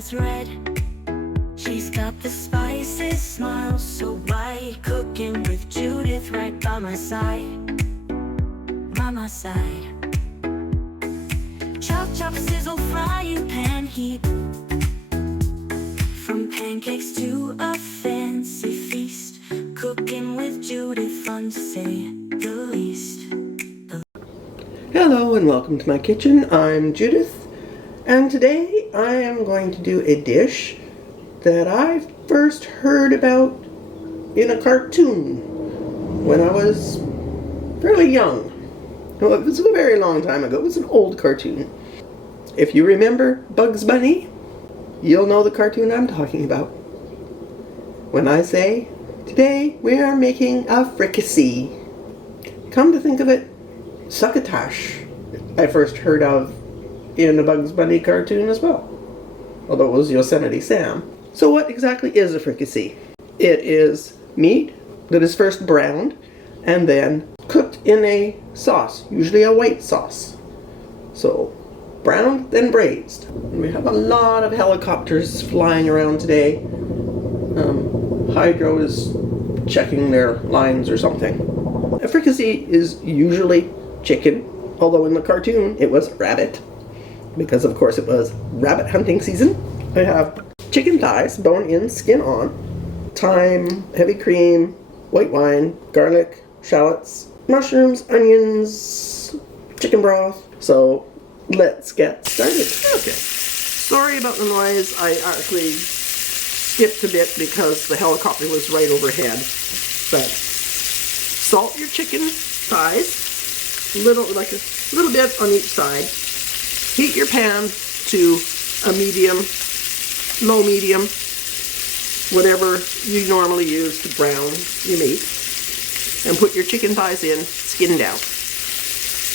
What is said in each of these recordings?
as red. She's got the spices, smile so bright. Cooking with Judith right by my side. By my side. Chop, chop, sizzle, frying pan heat. From pancakes to a fancy feast. Cooking with Judith, fun to say the least. Hello and welcome to my kitchen. I'm Judith, and today I am going to do a dish that I first heard about in a cartoon when I was fairly young. Well, it was a very long time ago. It was an old cartoon. If you remember Bugs Bunny, you'll know the cartoon I'm talking about. When I say, today we are making a fricassee. Come to think of it, succotash I first heard of in a Bugs Bunny cartoon as well, although it was Yosemite Sam. So what exactly is a fricassee? It is meat that is first browned and then cooked in a sauce, usually a white sauce. So browned, then braised. And we have a lot of helicopters flying around today. Hydro is checking their lines or something. A fricassee is usually chicken, although in the cartoon it was rabbit, because of course it was rabbit hunting season. I have chicken thighs, bone in, skin on, thyme, heavy cream, white wine, garlic, shallots, mushrooms, onions, chicken broth. So let's get started. Okay, sorry about the noise. I actually skipped a bit because the helicopter was right overhead. But salt your chicken thighs, like a little bit on each side. Heat your pan to a medium, low medium, whatever you normally use to brown your meat, and put your chicken thighs in, skinned out.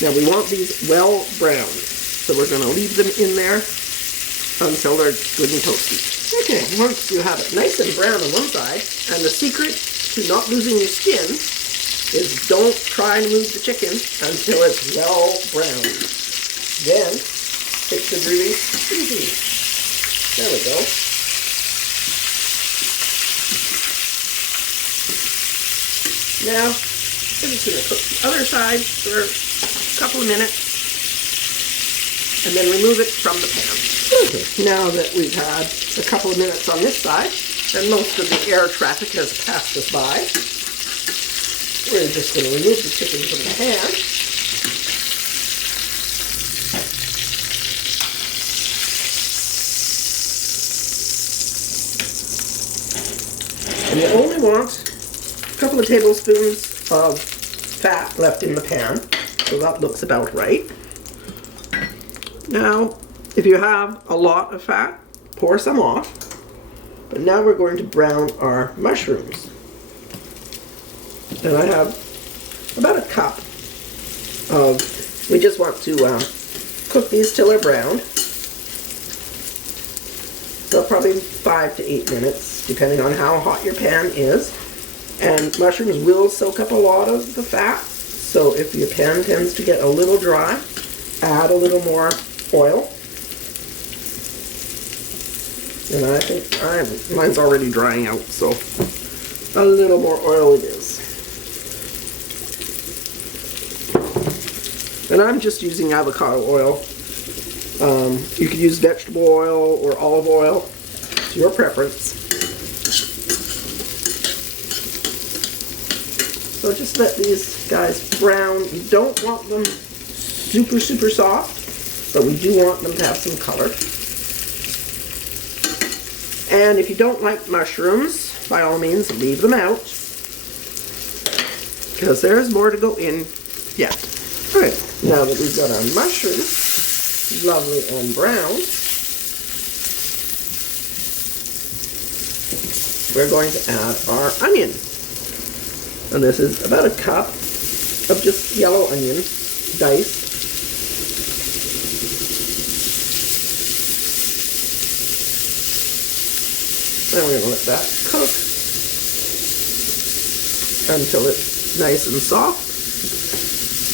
Now we want these well browned, so we're going to leave them in there until they're good and toasty. Okay, once you have it nice and brown on one side, and the secret to not losing your skin is don't try and move the chicken until it's well browned. Then it should release easily. There we go. Now we're just going to cook the other side for a couple of minutes and then remove it from the pan. Okay, now that we've had a couple of minutes on this side and most of the air traffic has passed us by, we're just going to remove the chicken from the pan. And you only want a couple of tablespoons of fat left in the pan, so that looks about right. Now, if you have a lot of fat, pour some off. But now we're going to brown our mushrooms. And I have about a cup of, we just want to cook these till they're browned. So probably 5 to 8 minutes, depending on how hot your pan is. And mushrooms will soak up a lot of the fat, so if your pan tends to get a little dry, add a little more oil. And I think mine's already drying out, so a little more oil it is. And I'm just using avocado oil. You could use vegetable oil or olive oil. It's your preference. So just let these guys brown. You don't want them super, super soft, but we do want them to have some color. And if you don't like mushrooms, by all means, leave them out, because there's more to go in yet. Alright, now that we've got our mushrooms lovely and brown, we're going to add our onion. And this is about a cup of just yellow onion, diced. Then we're going to let that cook until it's nice and soft.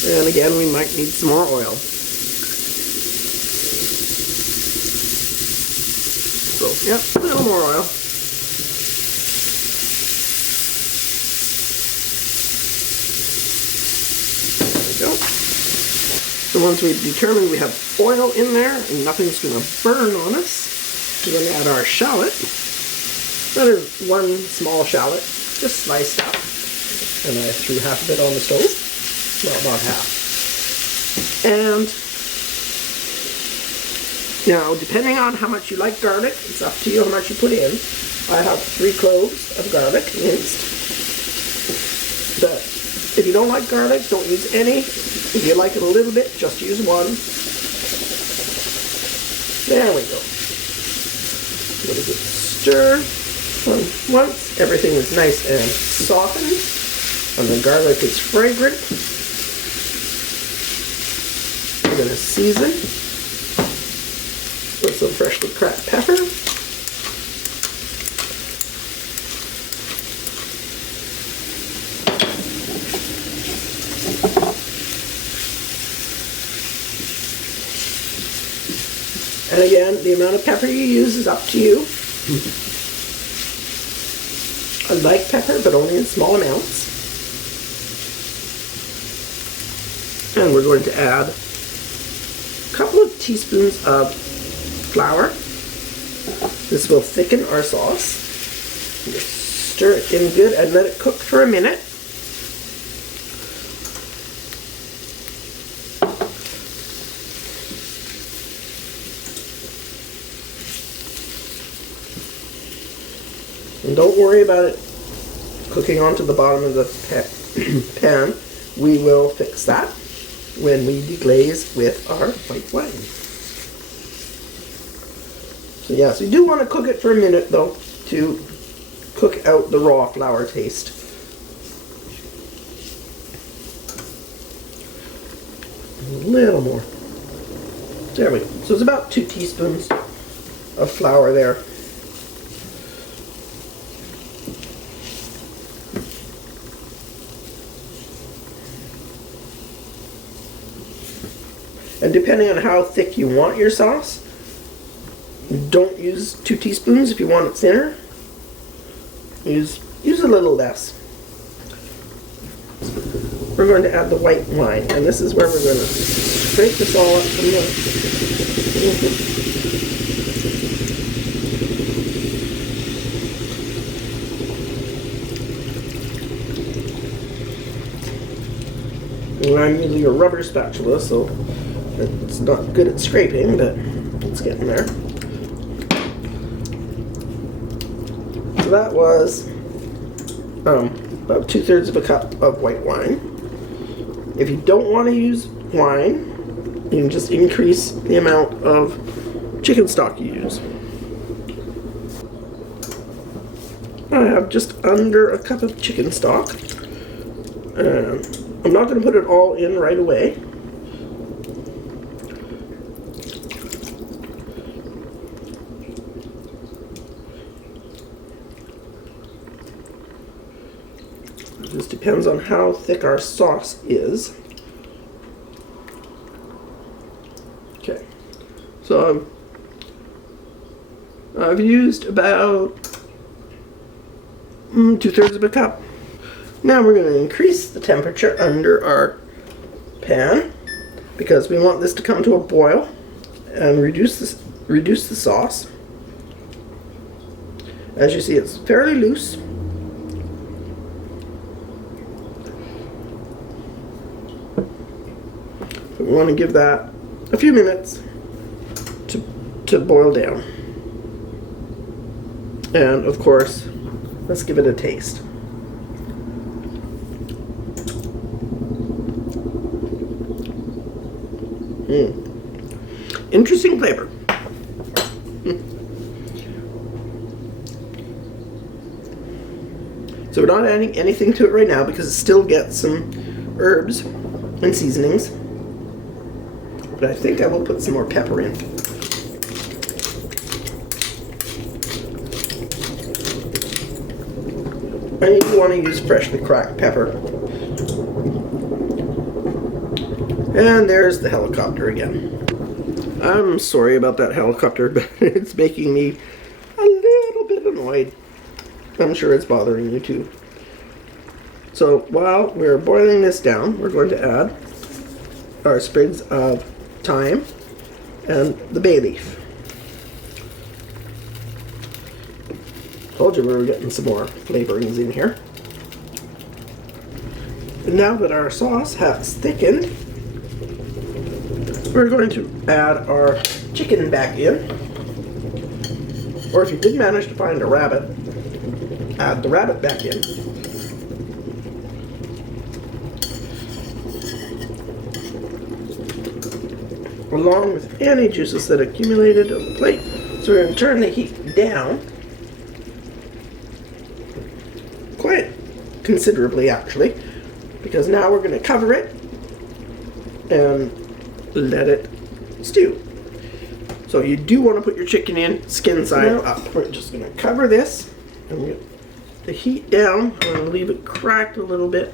And again, we might need some more oil. So Yep, a little more oil. There we go. So once we've determined we have oil in there and nothing's going to burn on us, we're going to add our shallot. That is one small shallot, just sliced up. And I threw half of it on the stove. Well, about half. And now, depending on how much you like garlic, it's up to you how much you put in. I have 3 cloves of garlic minced. But if you don't like garlic, don't use any. If you like it a little bit, just use 1. There we go. A little bit stir. Once everything is nice and softened, and the garlic is fragrant, we're going to season with some freshly cracked pepper. And again, the amount of pepper you use is up to you. I like pepper, but only in small amounts. And we're going to add a couple of teaspoons of flour. This will thicken our sauce. Just stir it in good and let it cook for a minute. And don't worry about it cooking onto the bottom of the pan. We will fix that when we deglaze with our white wine. So yes, you do want to cook it for a minute though, to cook out the raw flour taste. A little more. There we go. So it's about 2 teaspoons of flour there. And depending on how thick you want your sauce, don't use 2 teaspoons if you want it thinner. Use a little less. We're going to add the white wine, and this is where we're going to scrape this all up from the I'm using a rubber spatula, so it's not good at scraping, but it's getting there. So that was about 2/3 of a cup of white wine. If you don't want to use wine, you can just increase the amount of chicken stock you use. I have just under a cup of chicken stock. I'm not going to put it all in right away. It just depends on how thick our sauce is. Okay, so I've used about 2/3 of a cup. Now we're going to increase the temperature under our pan because we want this to come to a boil and reduce the sauce. As you see, it's fairly loose. So we want to give that a few minutes to boil down. And of course, let's give it a taste. Interesting flavor. So we're not adding anything to it right now because it still gets some herbs and seasonings. But I think I will put some more pepper in. And you want to use freshly cracked pepper. And there's the helicopter again. I'm sorry about that helicopter, but it's making me annoyed. I'm sure it's bothering you too. So while we're boiling this down, we're going to add our sprigs of thyme and the bay leaf. Told you we were getting some more flavorings in here. And now that our sauce has thickened, we're going to add our chicken back in. Or if you did manage to find a rabbit, add the rabbit back in. Along with any juices that accumulated on the plate. So we're going to turn the heat down quite considerably, actually, because now we're going to cover it and let it stew. So you do want to put your chicken in skin side up. We're just going to cover this and get the heat down. I'm going to leave it cracked a little bit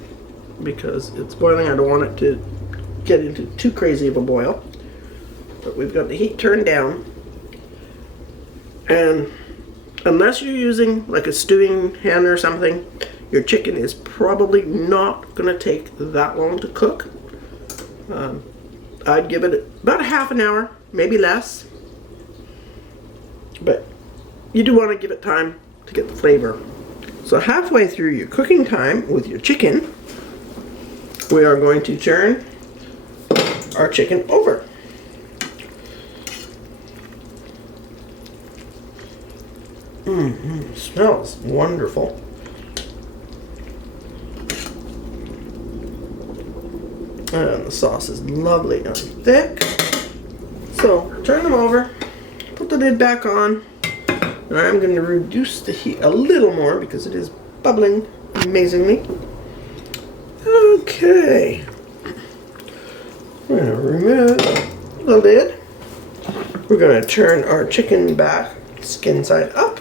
because it's boiling. I don't want it to get into too crazy of a boil. But we've got the heat turned down. And unless you're using like a stewing hen or something, your chicken is probably not going to take that long to cook. I'd give it about a half an hour, maybe less. But you do want to give it time to get the flavor. So halfway through your cooking time with your chicken, we are going to turn our chicken over. Smells wonderful. And the sauce is lovely and thick. So turn them over, put the lid back on, and I'm going to reduce the heat a little more because it is bubbling amazingly. Okay. We're going to remove the lid. We're going to turn our chicken back skin side up.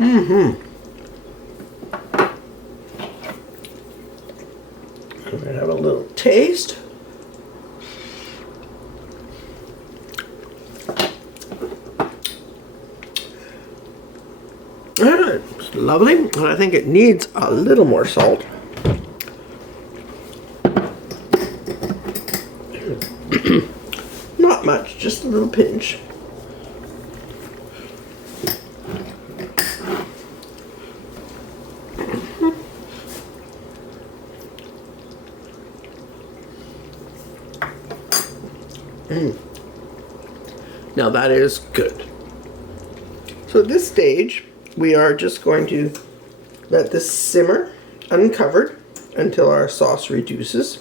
I'm going to have a little taste. It's lovely, and I think it needs a little more salt. Not much, just a little pinch. Now that is good. So at this stage, we are just going to let this simmer uncovered until our sauce reduces.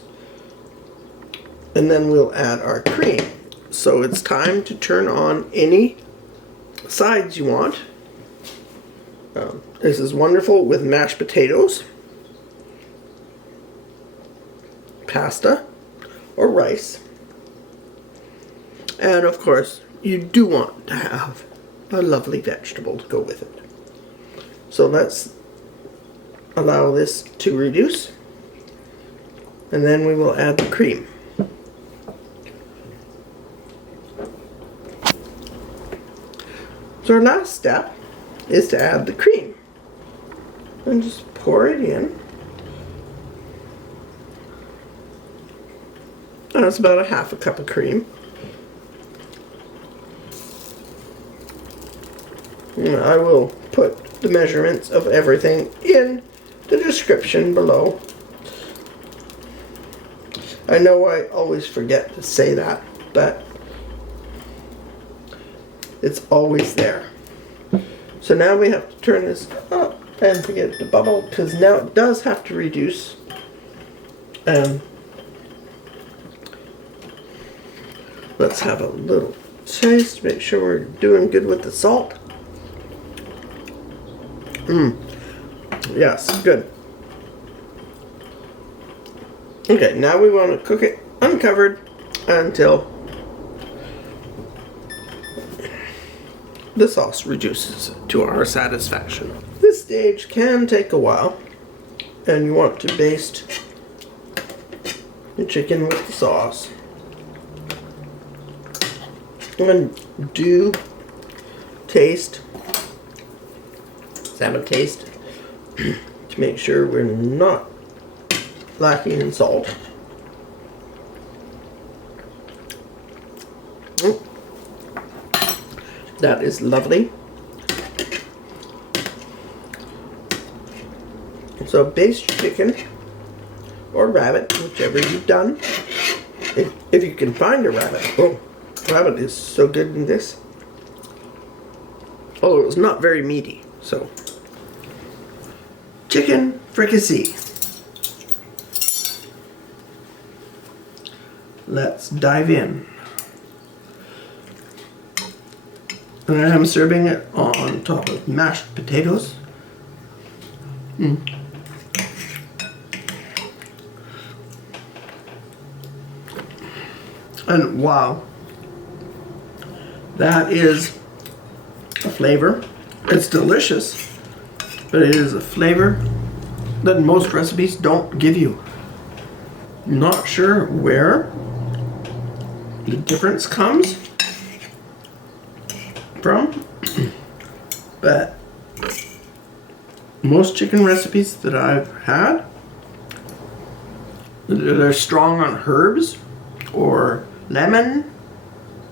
And then we'll add our cream. So it's time to turn on any sides you want. This is wonderful with mashed potatoes, pasta, or rice. And of course, you do want to have a lovely vegetable to go with it. So let's allow this to reduce, and then we will add the cream. So our last step is to add the cream. And just pour it in. That's about a half a cup of cream. I will put the measurements of everything in the description below. I know I always forget to say that, but it's always there. So now we have to turn this up and to get it to bubble, because now it does have to reduce. Let's have a little taste, make sure we're doing good with the salt. Yes, good. Okay, now we want to cook it uncovered until the sauce reduces to our satisfaction. This stage can take a while, and you want to baste the chicken with the sauce. And do taste, let's have a taste to make sure we're not lacking in salt. That is lovely. So baste chicken or rabbit, whichever you've done. If you can find a rabbit. Oh, rabbit is so good in this. Although it's not very meaty, so. Chicken fricassee. Let's dive in. And I'm serving it on top of mashed potatoes. And wow, that is a flavor. It's delicious, but it is a flavor that most recipes don't give you. Not sure where the difference comes from, but most chicken recipes that I've had, they're strong on herbs or lemon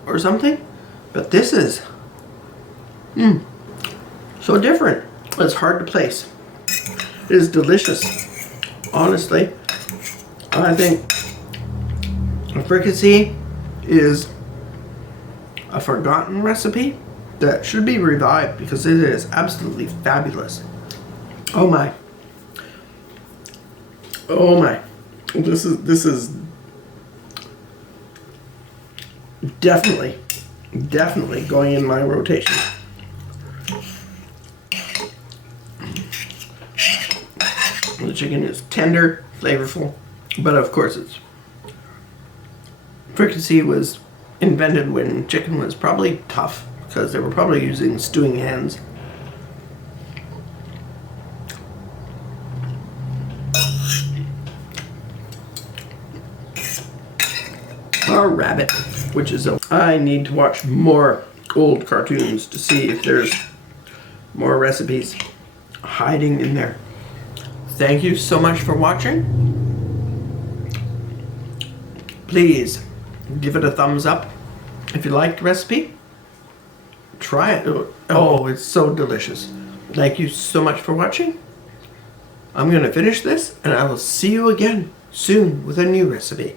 or something, but this is so different. It's hard to place. It is delicious. Honestly, I think a fricassee is a forgotten recipe that should be revived because it is absolutely fabulous. Oh my. Oh my. This is definitely going in my rotation. The chicken is tender, flavorful, but of course it's fricassee was invented when chicken was probably tough because they were probably using stewing hens. Or rabbit, which is I need to watch more old cartoons to see if there's more recipes hiding in there. Thank you so much for watching. Please give it a thumbs up if you liked the recipe. Try it. Oh, it's so delicious. Thank you so much for watching. I'm going to finish this and I will see you again soon with a new recipe.